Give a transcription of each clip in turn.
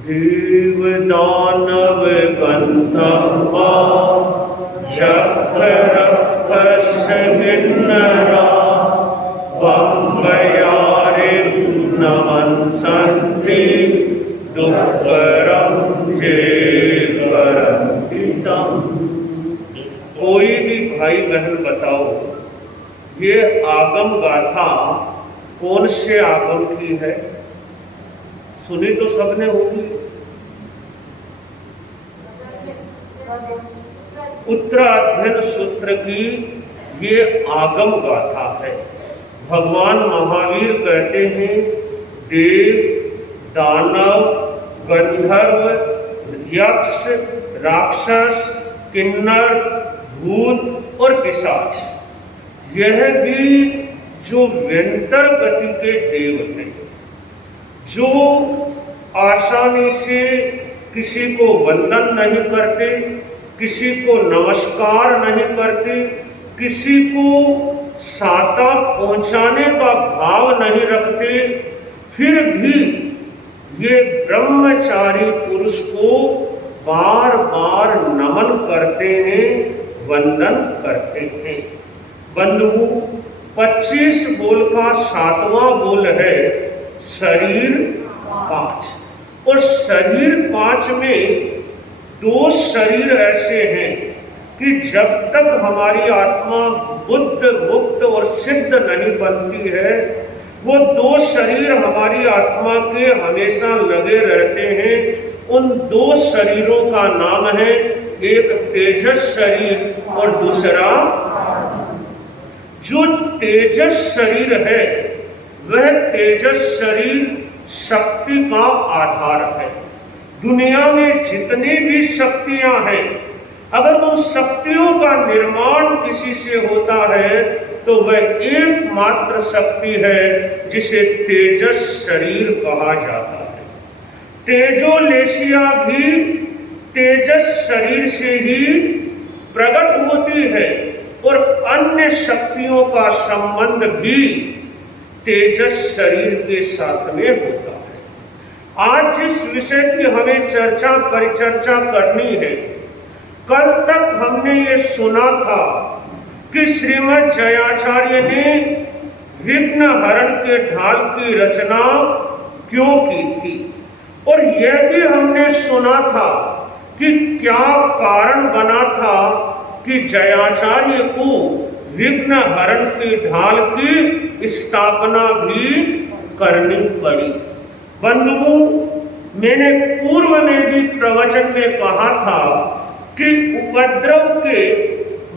देव दानव गंधर्वा यक्षरक्षस किन्नरा वंगयारिं नमन्सन्ति दुःखरं चेतरन्तितम्। कोई भी भाई बहन बताओ, ये आगम गाथा कौन से आगम की है? सुनी तो सबने होगी। उत्तराध्ययन सूत्र की ये आगम गाथा है। भगवान महावीर कहते हैं देव, दानव, गंधर्व, यक्ष, राक्षस, किन्नर, भूत और पिशाच, यह भी जो व्यंतर गति के देव हैं, जो आसानी से किसी को वंदन नहीं करते, किसी को नमस्कार नहीं करते, किसी को साता पहुंचाने का भाव नहीं रखते, फिर भी ये ब्रह्मचारी पुरुष को बार बार नमन करते हैं, वंदन करते हैं। बंधु, 25 बोल का 7वां बोल है शरीर 5, और शरीर 5 में 2 शरीर ऐसे हैं कि जब तक हमारी आत्मा बुद्ध, मुक्त और सिद्ध नहीं बनती है, वो 2 शरीर हमारी आत्मा के हमेशा लगे रहते हैं। उन 2 शरीरों का नाम है, एक तेजस शरीर और दूसरा। जो तेजस शरीर है, वह तेजस शरीर शक्ति का आधार है। दुनिया में जितनी भी शक्तियां हैं, अगर उन शक्तियों का निर्माण किसी से होता है तो वह एकमात्र शक्ति है जिसे तेजस शरीर कहा जाता है। तेजोलेशिया भी तेजस शरीर से ही प्रकट होती है और अन्य शक्तियों का संबंध भी तेजस शरीर के साथ में होता है। आज जिस विषय की हमें परिचर्चा करनी है, कल तक हमने ये सुना था कि श्रीमद् जयाचार्य ने विघ्न हरण के ढाल की रचना क्यों की थी, और यह भी हमने सुना था कि क्या कारण बना था कि जयाचार्य को विघ्न हरण की ढाल की स्थापना भी करनी पड़ी। बंधुओं, मैंने पूर्व में भी प्रवचन में कहा था कि उपद्रव के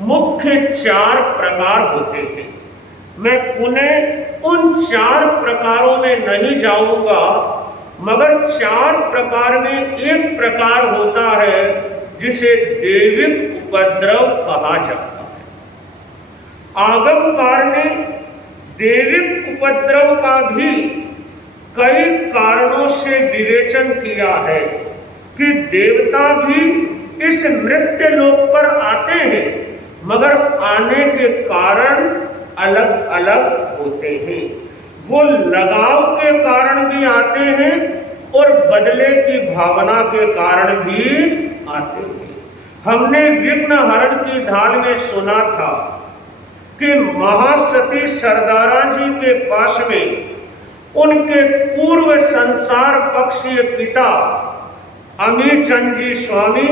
मुख्य 4 प्रकार होते हैं। मैं पुनः उन 4 प्रकारों में नहीं जाऊंगा, मगर 4 प्रकार में एक प्रकार होता है जिसे दैविक उपद्रव कहा जाता है। आगमकार ने दैविक उपद्रव का भी कई कारणों से विवेचन किया है कि देवता भी इस मृत्यु लोक पर आते हैं, मगर आने के कारण अलग अलग होते हैं। वो लगाव के कारण भी आते हैं और बदले की भावना के कारण भी आते हैं। हमने विघ्न हरण की ढाल में सुना था कि महासती सरदारा जी के पास में उनके पूर्व संसार पक्षीय पिता अमीचंद जी स्वामी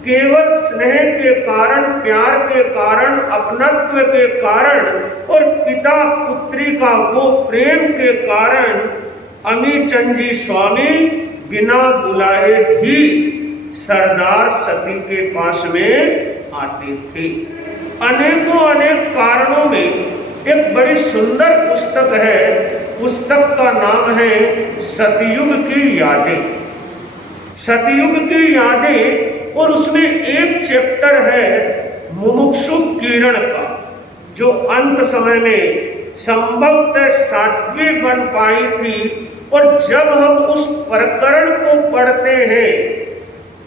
केवल स्नेह के कारण, प्यार के कारण, अपनत्व के कारण और पिता पुत्री का वो प्रेम के कारण अमीचंद जी स्वामी बिना बुलाए भी सरदार सती के पास में आते थे। अनेकों अनेक कारणों में एक बड़ी सुंदर पुस्तक है, पुस्तक का नाम है सतयुग की यादें। सतयुग की यादें, और उसमें एक चैप्टर है मुमुक्षु किरण का, जो अंत समय में संभवतः 7वीं बन पाई थी। और जब हम उस प्रकरण को पढ़ते हैं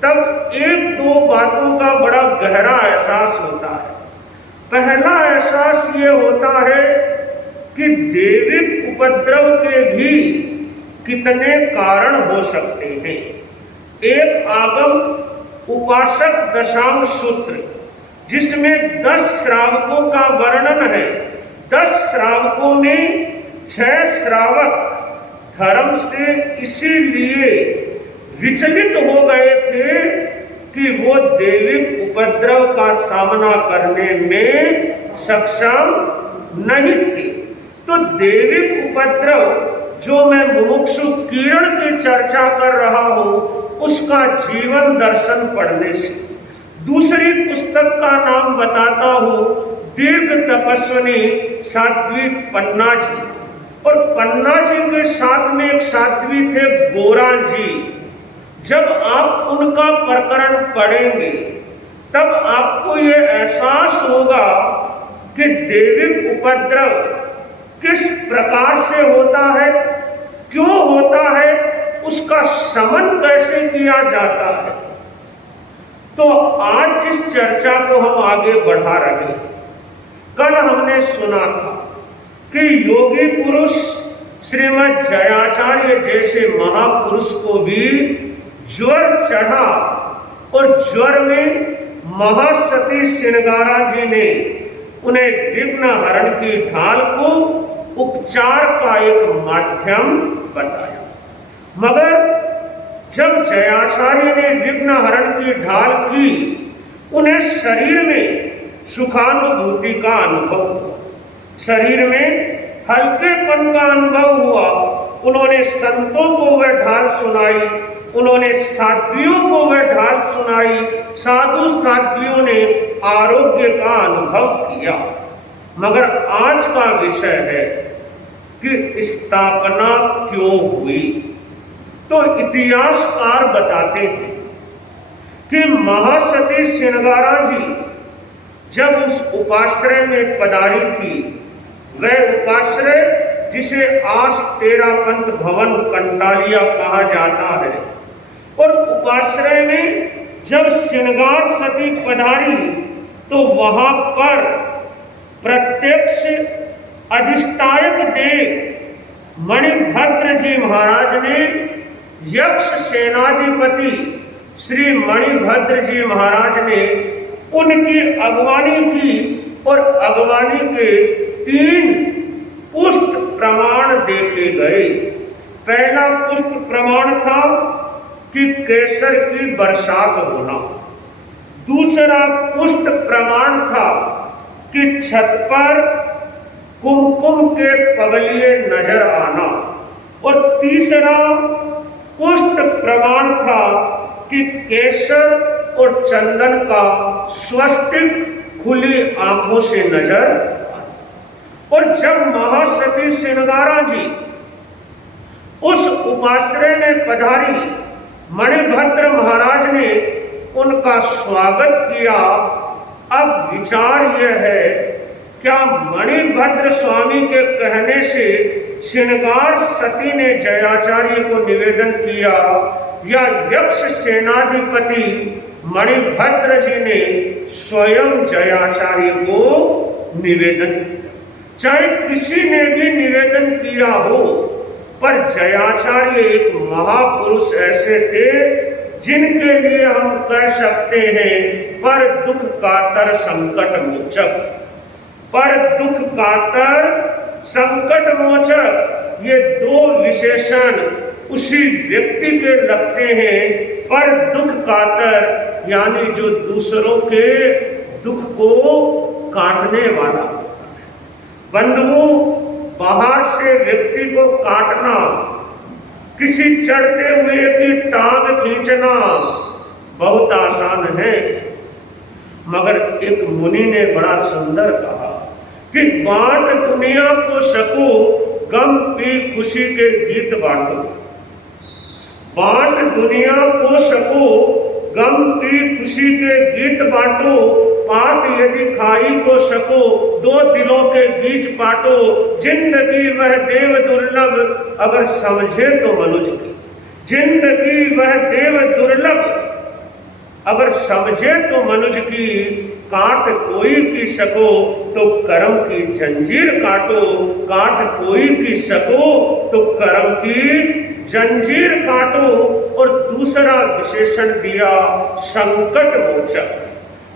तब 1-2 बातों का बड़ा गहरा एहसास होता है। पहला एहसास ये होता है कि दैविक उपद्रव के भी कितने कारण हो सकते हैं। एक आगम उपासक दशांग सूत्र, जिसमें 10 श्रावकों का वर्णन है। 10 श्रावकों में 6 श्रावक धर्म से इसीलिए विचलित हो गए थे कि वो दैविक उपद्रव का सामना करने में सक्षम नहीं थे। तो दैविक उपद्रव जो मैं मुमुक्षु किरण की चर्चा कर रहा हूं, उसका जीवन दर्शन पढ़ने से। दूसरी पुस्तक का नाम बताता हूं, दीर्घ तपस्विनी साध्वी पन्ना जी। और पन्ना जी के साथ में एक साध्वी थे गोरा जी। जब आप उनका प्रकरण पढ़ेंगे तब आपको ये एहसास होगा कि दैविक उपद्रव किस प्रकार से होता है, क्यों होता है, उसका शमन कैसे किया जाता है। तो आज जिस चर्चा को हम आगे बढ़ा रहे हैं, कल हमने सुना था कि योगी पुरुष श्रीमद् जयाचार्य जैसे महापुरुष को भी ज्वर चढ़ा और ज्वर में महासती श्रृंगारा जी ने उन्हें विघ्न हरण की ढाल को उपचार का एक माध्यम बताया। मगर जब जयाचार्य ने विघ्न हरण की ढाल की, उन्हें शरीर में सुखानुभूति का अनुभव हुआ, शरीर में हल्केपन का अनुभव हुआ। उन्होंने संतों को वह ढाल सुनाई, उन्होंने साध्वियों को वह ढाल सुनाई, साधु साध्वियों ने आरोग्य का अनुभव किया। मगर आज का विषय है कि स्थापना क्यों हुई। तो इतिहासकार बताते हैं कि महासती श्रृंगारा जी जब उस उपाश्रय में पधारी थी, वह उपाश्रय जिसे आज तेरापंथ भवन कंटालिया कहा जाता है, और उपाश्रय में जब श्रृंगार सती पधारी तो वहां पर प्रत्यक्ष अधिष्ठायक देव मणिभद्र जी महाराज ने यक्ष सेनाधिपति श्री मणिभद्र जी महाराज ने उनकी अगवानी की, और अगवानी के 3 पुष्ट प्रमाण देखे गए। पहला पुष्ट प्रमाण था कि केसर की बरसात होना। दूसरा पुष्ट प्रमाण था कि छत पर कुमकुम के पगलिए नजर आना। और तीसरा पुष्ट प्रमाण था कि केसर और चंदन का स्वस्तिक खुली आंखों से नजर आना। और जब महासती श्रृंगारा जी उस उपाश्रय में पधारी, मणिभद्र महाराज ने उनका स्वागत किया। अब विचार यह है, क्या मणिभद्र स्वामी के कहने से श्रृंगार सती ने जयाचार्य को निवेदन किया, या यक्ष सेनाधिपति मणिभद्र जी ने स्वयं जयाचार्य को निवेदन किया? चाहे किसी ने भी निवेदन किया हो, पर जयाचार्य एक महापुरुष ऐसे थे जिनके लिए हम कह सकते हैं पर दुख कातर संकट मोचक। पर दुख कातर संकट मोचक, ये 2 विशेषण उसी व्यक्ति के लगते हैं। पर दुख कातर यानी जो दूसरों के दुख को काटने वाला। बंधुओं, बाहर से व्यक्ति को काटना, किसी चढ़ते हुए की टांग खींचना बहुत आसान है। मगर एक मुनि ने बड़ा सुंदर कहा कि बांट दुनिया को सको, गम पी खुशी के गीत बांटो। बांट दुनिया को सको, गम पी खुशी के गीत बांटो। पात यदि खाई को सको, 2 दिलों के बीच बांटो। जिंदगी वह देव दुर्लभ, अगर समझे तो मनुज की। जिंदगी वह देव दुर्लभ, अगर समझे तो मनुज की। काट कोई की सको तो कर्म की जंजीर काटो। काट कोई की सको तो कर्म की जंजीर काटो। और दूसरा विशेषण दिया संकट मोचक,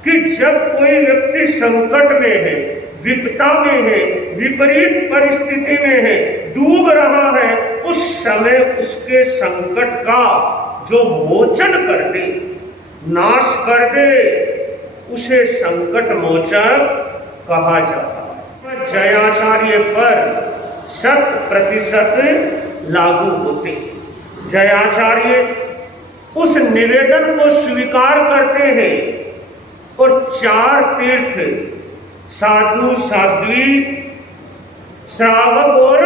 कि जब कोई व्यक्ति संकट में है, विपदा में है, विपरीत परिस्थिति में है, डूब रहा है, उस समय उसके संकट का जो मोचन कर दे, नाश कर दे, उसे संकट मोचक कहा जाता है। जयाचार्य पर 100% लागू होते। जयाचार्य उस निवेदन को स्वीकार करते हैं और 4 तीर्थ, साधु, साध्वी, श्रावक और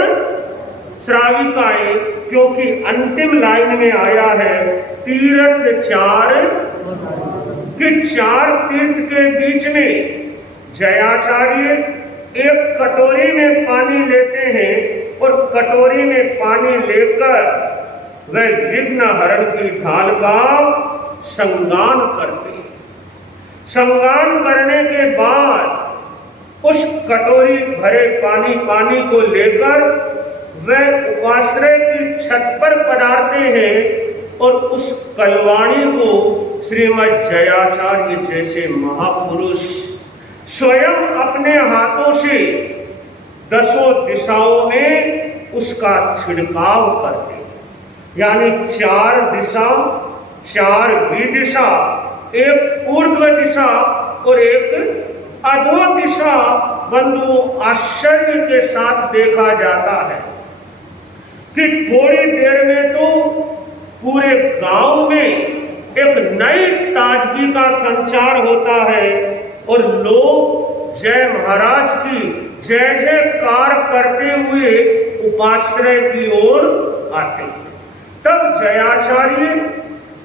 श्राविकाएं, क्योंकि अंतिम लाइन में आया है तीर्थ 4, कि 4 तीर्थ के बीच में जयाचार्य एक कटोरी में पानी लेते हैं और कटोरी में पानी लेकर वह विघ्न हरण की ढाल का संगान करते हैं। संगान करने के बाद उस कटोरी भरे पानी को लेकर वह उपाश्रय की छत पर पधारते हैं और उस कलवाणी को श्रीमद् जयाचार्य जैसे महापुरुष स्वयं अपने हाथों से 10 दिशाओं में उसका छिड़काव करते, यानी 4 दिशा, 4 विदिशा, एक ऊर्ध्व दिशा और एक अधो दिशा। बंधुओं, आश्चर्य के साथ देखा जाता है कि थोड़ी देर में तो पूरे गांव में एक नई ताजगी का संचार होता है और लोग जय महाराज की जय जयकार करते हुए उपाश्रय की ओर आते हैं। तब जयाचार्य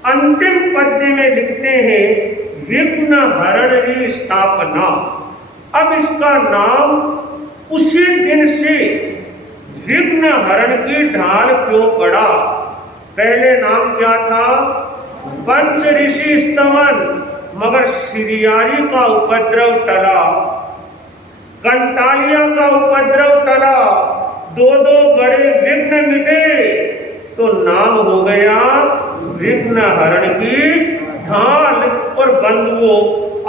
अंतिम पद्य में लिखते हैं विघ्न हरण स्थापना। अब इसका नाम उसी दिन से विघ्न हरण की ढाल क्यों पड़ा? पहले नाम क्या था? पंच ऋषि स्तवन, मगर सिरियारी का उपद्रव टला, कंटालिया का उपद्रव टला, 2 बड़े विघ्न मिटे, तो नाम हो गया विघ्न हरण की ढाल। और बंधुओं,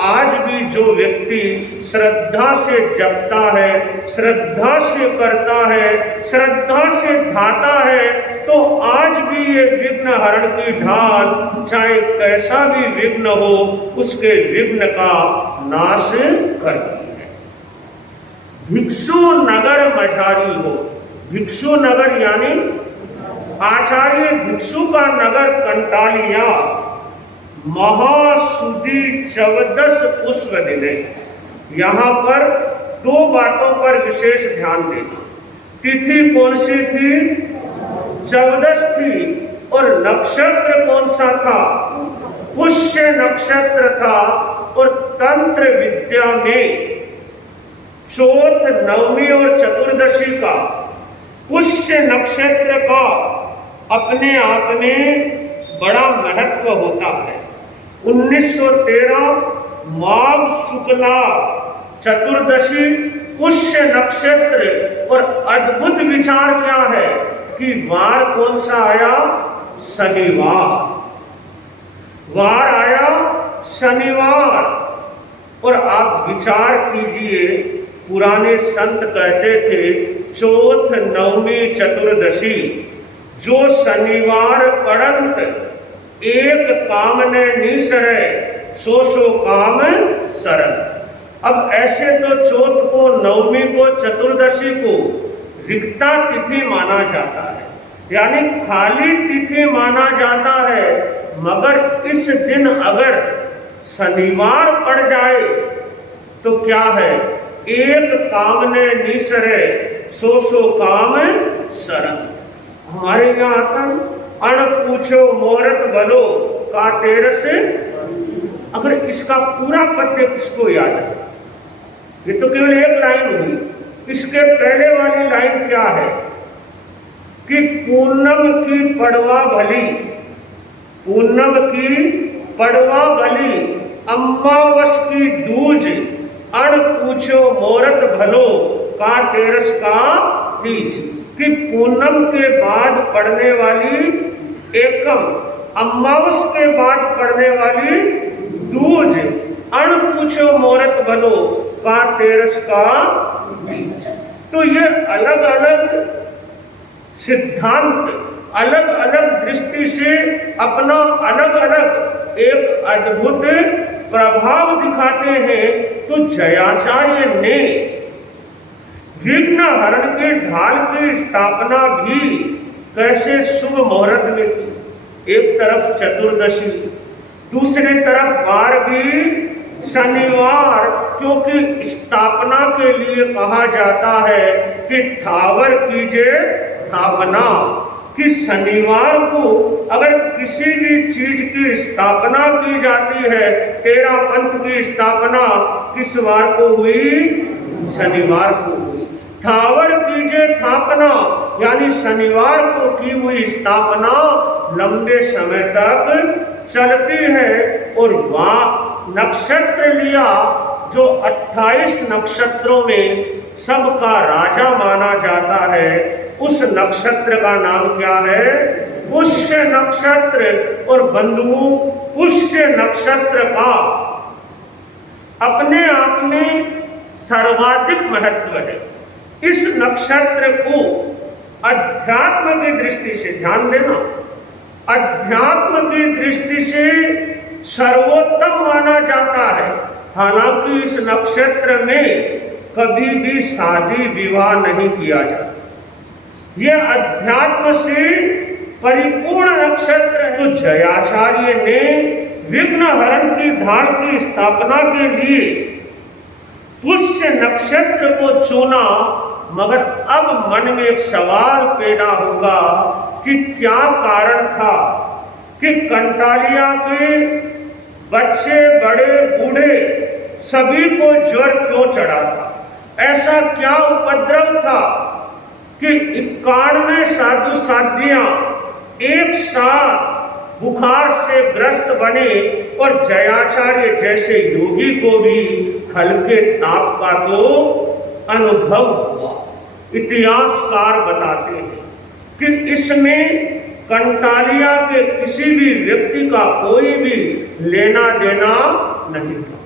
आज भी जो व्यक्ति श्रद्धा से जपता है, श्रद्धा से करता है, श्रद्धा से धाता है, तो आज भी ये विघ्न हरण की ढाल, चाहे कैसा भी विघ्न हो, उसके विघ्न का नाश करती है। भिक्षु नगर मझारी हो। भिक्षु नगर यानी आचार्य भिक्षु का नगर कंटालिया, महासुदी 14 पुष्प दिने। यहाँ पर 2 बातों पर विशेष ध्यान देना। तिथि कौन सी थी? 14 थी। और नक्षत्र कौन सा था? पुष्य नक्षत्र था। और तंत्र विद्या में चौथ, नवमी और चतुर्दशी का पुष्य नक्षत्र का अपने आप में बड़ा महत्व होता है। 1913 माघ शुक्ला चतुर्दशी पुष्य नक्षत्र। और अद्भुत विचार क्या है कि वार कौन सा आया? शनिवार। वार आया शनिवार। और आप विचार कीजिए, पुराने संत कहते थे चौथ, नवमी, चतुर्दशी जो शनिवार पड़ंत एक काम ने निसरे, सो काम सरल। अब ऐसे तो चौथ को, नवमी को, चतुर्दशी को रिक्ता तिथि माना जाता है, यानी खाली तिथि माना जाता है। मगर इस दिन अगर शनिवार पड़ जाए तो क्या है? एक काम ने निसरे, सो काम सरल। हमारे यहाँ आता अण पूछो मोरत बलो का तेरस। अगर इसका पूरा पद्य किसको याद है? ये तो केवल एक लाइन हुई। इसके पहले वाली लाइन क्या है कि पूनम की पड़वा भली, पूनम की पड़वा भली, अम्मावस की दूज, अण पूछो मोरत भलो का तेरस का तीज। कि पूनम के बाद पड़ने वाली एकम अमावस के बाद पड़ने वाली दूज, अण पूछो मोरत भलो का तेरस का बीज। तो ये अलग अलग सिद्धांत अलग अलग दृष्टि से अपना अलग अलग एक अद्भुत प्रभाव दिखाते हैं। तो जयाचार्य ने विघ्न हरण के ढाल की स्थापना भी कैसे शुभ मुहूर्त में की। एक तरफ चतुर्दशी, दूसरी तरफ बार भी शनिवार, क्योंकि स्थापना के लिए कहा जाता है कि ठावर कीजिए स्थापना, कि शनिवार को अगर किसी भी चीज की स्थापना की जाती है, तेरा पंथ की स्थापना किस वार को हुई? शनिवार को हुई। ठावर कीजिए स्थापना, यानी शनिवार को की हुई स्थापना लंबे समय तक चलती है। और वह नक्षत्र लिया जो 28 नक्षत्रों में सबका राजा माना जाता है, उस नक्षत्र का नाम क्या है? पुष्य नक्षत्र। और बंधुओं, पुष्य नक्षत्र का अपने आप में सर्वाधिक महत्व है। इस नक्षत्र को अध्यात्म की दृष्टि से, ध्यान देना, अध्यात्म की दृष्टि से सर्वोत्तम माना जाता है। हालांकि इस नक्षत्र में कभी भी शादी विवाह नहीं किया जाता। यह अध्यात्म से परिपूर्ण नक्षत्र है। जो जयाचार्य ने विघ्न हरण की ढाल की स्थापना के लिए पुष्य नक्षत्र को चुना, मगर अब मन में एक सवाल पैदा होगा कि क्या कारण था कि कंटालिया के बच्चे, बड़े, बूढ़े सभी को ज्वर क्यों चढ़ा था? ऐसा क्या उपद्रव था कि 91 साधु साध्वियां एक साथ बुखार से ग्रस्त बने और जयाचार्य जैसे योगी को भी हल्के ताप का तो अनुभव हुआ। इतिहासकार बताते हैं कि इसमें कंटालिया के किसी भी व्यक्ति का कोई भी लेना देना नहीं था।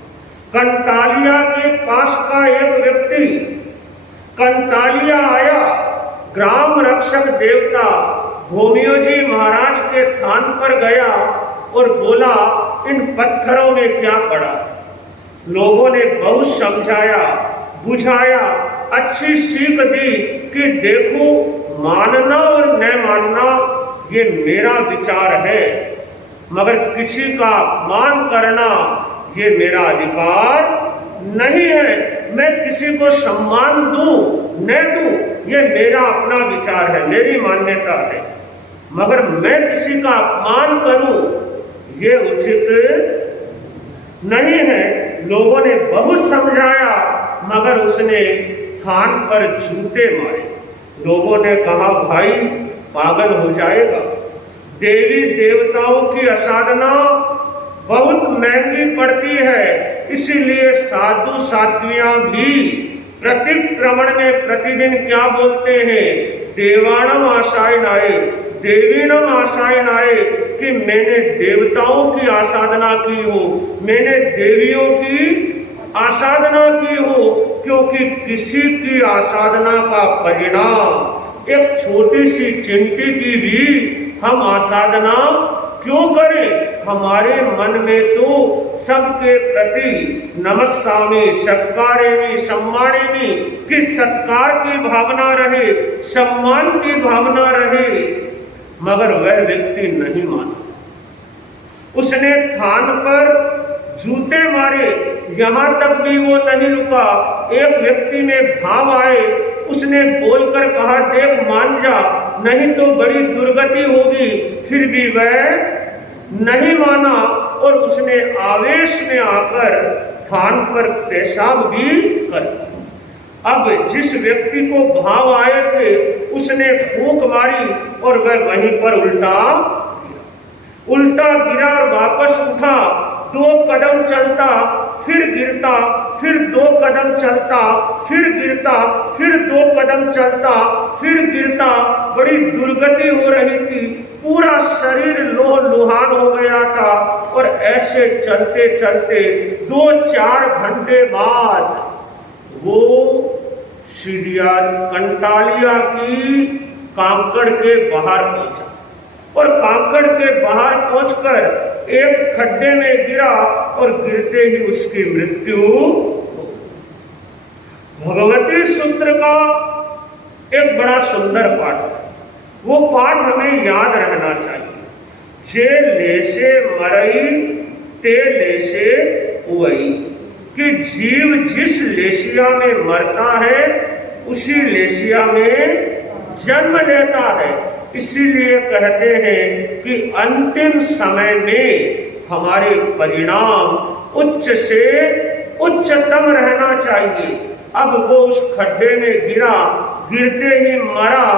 कंटालिया के पास का एक व्यक्ति कंटालिया आया, ग्राम रक्षक देवता भूमियो जी महाराज के थान पर गया और बोला, इन पत्थरों में क्या पड़ा? लोगों ने बहुत समझाया, बुझाया, अच्छी सीख दी कि देखो, मानना और न मानना ये मेरा विचार है, मगर किसी का अपमान करना ये मेरा अधिकार नहीं है। मैं किसी को सम्मान दूं न दूं ये मेरा अपना विचार है, मेरी मान्यता है, मगर मैं किसी का अपमान करूं ये उचित नहीं है। लोगों ने बहुत समझाया, मगर उसने थान पर जूते मारे। लोगों ने कहा, भाई पागल हो जाएगा, देवी देवताओं की आराधना बहुत महंगी पड़ती है, इसीलिए साधु साध्वियां भी प्रतिक्रमण में प्रतिदिन क्या बोलते हैं? देवाणम आशायनाय देवीणम आशायनाय, कि मैंने देवताओं की आराधना की हो, मैंने देवियों की आसाधना की हो, क्योंकि किसी की आसाधना का परिणाम एक छोटी सी चिंटी की भी हम आसाधना क्यों करें? हमारे मन में तो सबके प्रति नमस्कामी, सत्कारेमी, सम्मानेमी कि सत्कार की भावना रहे, सम्मान की भावना रहे, मगर वह व्यक्ति नहीं माना। उसने थान पर जूते मारे, यहां तक भी वो नहीं रुका। एक व्यक्ति में भाव आए, उसने बोलकर कहा, देव मान जा, नहीं तो बड़ी दुर्गति होगी। फिर भी वह नहीं माना और उसने आवेश में आकर थान पर पेशाब भी कर। अब जिस व्यक्ति को भाव आए थे उसने फूंक मारी और वह वहीं पर उल्टा गिरा और वापस उठा। 2 कदम चलता, फिर गिरता, फिर 2 कदम चलता, फिर गिरता, फिर 2 कदम चलता, फिर गिरता। बड़ी दुर्गति हो रही थी। पूरा शरीर लोह लुहान हो गया था और ऐसे चलते चलते 2-4 घंटे बाद वो सीढ़िया कंटालिया की कांकड़ के बाहर पहुंचा और कांकड़ के बाहर पहुंचकर एक खड्डे में गिरा और गिरते ही उसकी मृत्यु। भगवती सूत्र का एक बड़ा सुंदर पाठ है, वो पाठ हमें याद रहना चाहिए। जे लेसे मरई ते लेसे उई, कि जीव जिस लेसिया में मरता है उसी लेसिया में जन्म लेता है। इसीलिए कहते हैं कि अंतिम समय में हमारे परिणाम उच्च से उच्चतम रहना चाहिए। अब वो उस खड्डे में गिरा, गिरते ही मरा।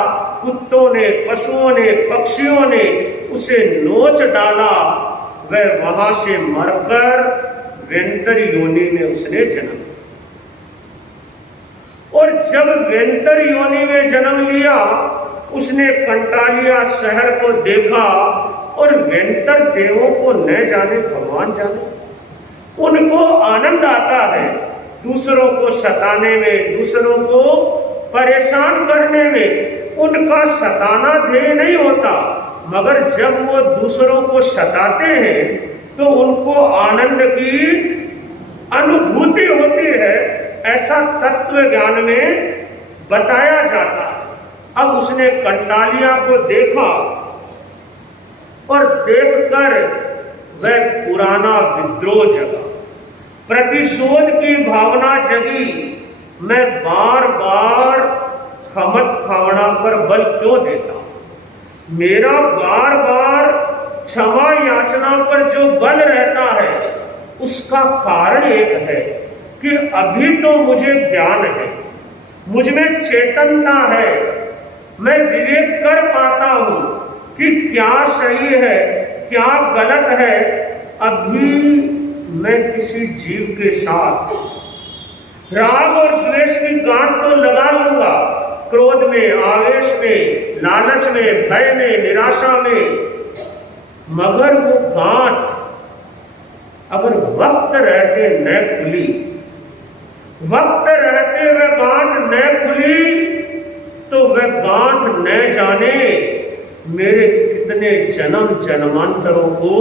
कुत्तों ने, पशुओं ने, पक्षियों ने उसे नोच डाला। वह वहां से मरकर वेंतर योनि में उसने जन्म लिया। और जब वेंतर योनि में जन्म लिया उसने कंटालिया शहर को देखा और वेंतर देवों को न जाने भगवान जाने, उनको आनंद आता है दूसरों को सताने में, दूसरों को परेशान करने में। उनका सताना ध्येय नहीं होता, मगर जब वो दूसरों को सताते हैं तो उनको आनंद की अनुभूति होती है, ऐसा तत्व ज्ञान में बताया जाता है। अब उसने कंटालिया को देखा और देखकर वह पुराना विद्रोह जगा, प्रतिशोध की भावना जगी। मैं बार बार खमत खावड़ा पर बल क्यों देता? मेरा बार बार क्षमा याचना पर जो बल रहता है उसका कारण एक है कि अभी तो मुझे ज्ञान है, मुझ में चेतनता है, मैं विवेक कर पाता हूं कि क्या सही है क्या गलत है। अभी मैं किसी जीव के साथ राग और द्वेष की गांठ तो लगा लूंगा, क्रोध में, आवेश में, लालच में, भय में, निराशा में, मगर वो गांठ अगर वक्त रहते न खुली, वक्त रहते वह गांठ न खुली तो वह गांठ न जाने मेरे कितने जन्म जन्मांतरों को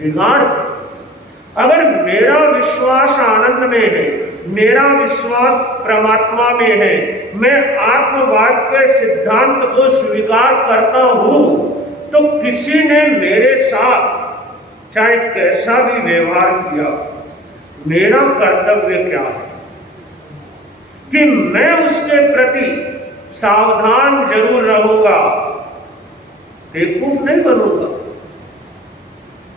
बिगाड़। अगर मेरा विश्वास आनंद में है, मेरा विश्वास परमात्मा में है, मैं आत्मवाद के सिद्धांत को स्वीकार करता हूं, तो किसी ने मेरे साथ चाहे कैसा भी व्यवहार किया, मेरा कर्तव्य क्या है कि मैं उसके प्रति सावधान जरूर रहूंगा, बेवकूफ नहीं बनूंगा,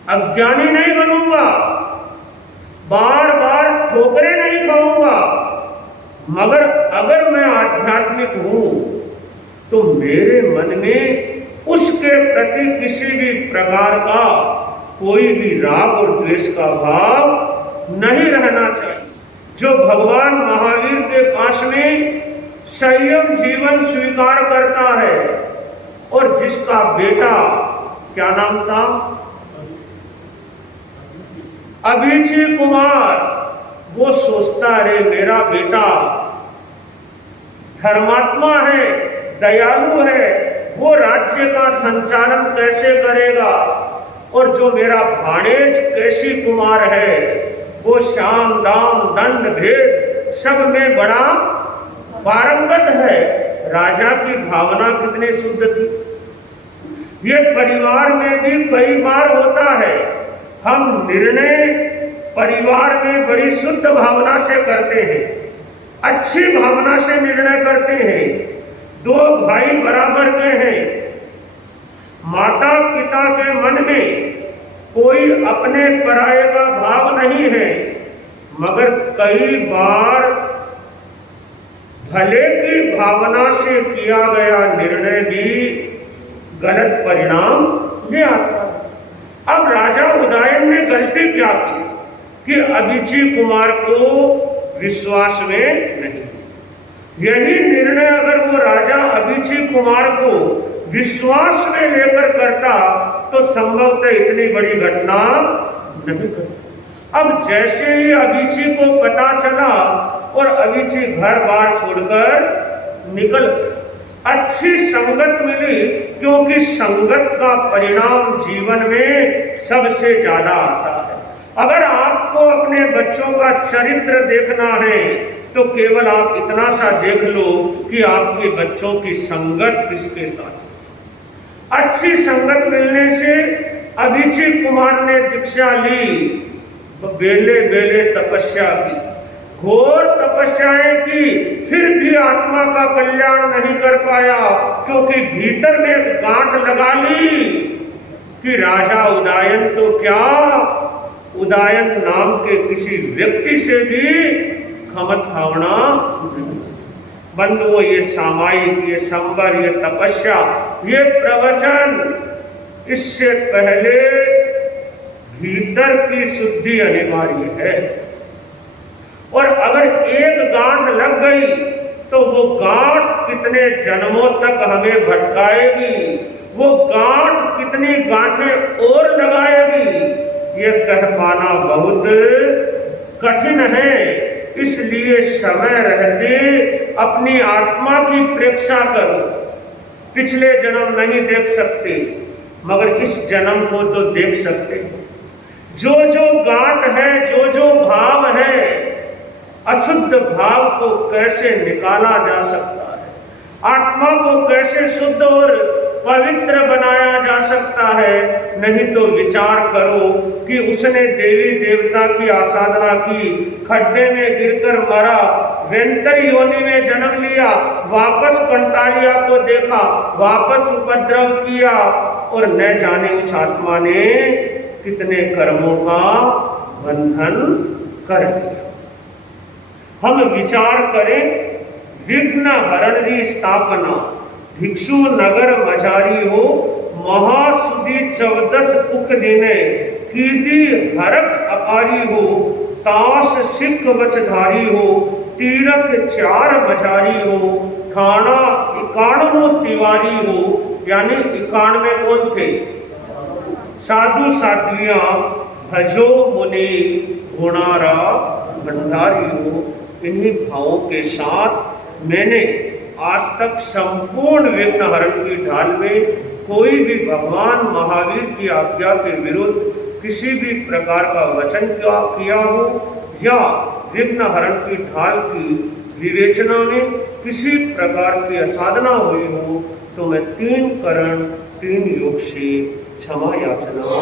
अज्ञानी नहीं बनूंगा, बार बार ठोकरे नहीं खाऊंगा। मगर अगर मैं आध्यात्मिक हूं तो मेरे मन में उसके प्रति किसी भी प्रकार का कोई भी राग और द्वेष का भाव नहीं रहना चाहिए। जो भगवान महावीर के पास में संयम जीवन स्वीकार करता है और जिसका बेटा क्या नाम था, अभिची कुमार, वो सोचता है मेरा बेटा धर्मात्मा है, दयालु है, वो राज्य का संचालन कैसे करेगा। और जो मेरा भाणेज केशी कुमार है वो शाम दाम दंड भेद सब में बड़ा पारंगत है। राजा की भावना कितनी शुद्ध थी। ये परिवार में भी कई बार होता है, हम निर्णय परिवार में बड़ी शुद्ध भावना से करते हैं, अच्छी भावना से निर्णय करते हैं। दो भाई बराबर के हैं, माता पिता के मन में कोई अपने पराये का भाव नहीं है, मगर कई बार भले की भावना से किया गया निर्णय भी गलत परिणाम ले आता है। अब राजा उदयन ने गलती क्या की कि अभिची कुमार को विश्वास में नहीं। यही निर्णय अगर वो राजा अभिची कुमार को विश्वास में लेकर करता तो संभवतः इतनी बड़ी घटना नहीं करता। अब जैसे ही अभिची को पता चला और अभिची घर बार छोड़कर निकल गई। अच्छी संगत मिली, क्योंकि संगत का परिणाम जीवन में सबसे ज्यादा आता है। अगर आपको अपने बच्चों का चरित्र देखना है तो केवल आप इतना सा देख लो कि आपके बच्चों की संगत किसके साथ। अच्छी संगत मिलने से अभिची कुमार ने दीक्षा ली, बेले बेले तपस्या की, घोर तपस्याएं की, फिर भी आत्मा का कल्याण नहीं कर पाया, क्योंकि भीतर में गांठ लगा ली कि राजा उदयन तो क्या, उदयन नाम के किसी व्यक्ति से भी खमत खावना। बंधुओं, ये सामायिक, ये संवर, ये तपस्या, ये प्रवचन, इससे पहले भीतर की शुद्धि अनिवार्य है। और अगर एक गांठ लग गई तो वो गांठ कितने जन्मों तक हमें भटकाएगी, वो गांठ कितनी गांठें और लगाएगी, ये कह पाना बहुत कठिन है। इसलिए समय रहते अपनी आत्मा की परीक्षा करो। पिछले जन्म नहीं देख सकते, मगर इस जन्म को तो देख सकते। जो जो गांठ है, जो जो भाव है, अशुद्ध भाव को कैसे निकाला जा सकता है, आत्मा को कैसे शुद्ध और पवित्र बनाया जा सकता है। नहीं तो विचार करो कि उसने देवी देवता की आसाधना की, खड्डे में गिरकर मरा, वेंतर योनि में जन्म लिया, वापस कंटालिया को देखा, वापस उपद्रव किया, और न जाने उस आत्मा ने कितने कर्मों का बंधन कर दिया। हम विचार करें, विघ्न हरण स्थापना, भिक्षु नगर मजारी हो, महासुदी चौदस पुख देने, कीदी हरक अकारी हो, ताश सिख वचधारी हो, तीरथ चार मजारी हो, थाना 91 तिवारी हो। यानी 91 कौन थे? साधु साध्वियां, भजो मुनि गुणारा भंडारी हो। इन्हीं भावों के साथ मैंने आज तक संपूर्ण विघ्न हरण की ढाल में कोई भी भगवान महावीर की आज्ञा के विरुद्ध किसी भी प्रकार का वचन किया हो, या विघ्न हरण की ढाल की विवेचना में किसी प्रकार की असाधना हुई हो, तो मैं 3 करण 3 योग से क्षमा याचना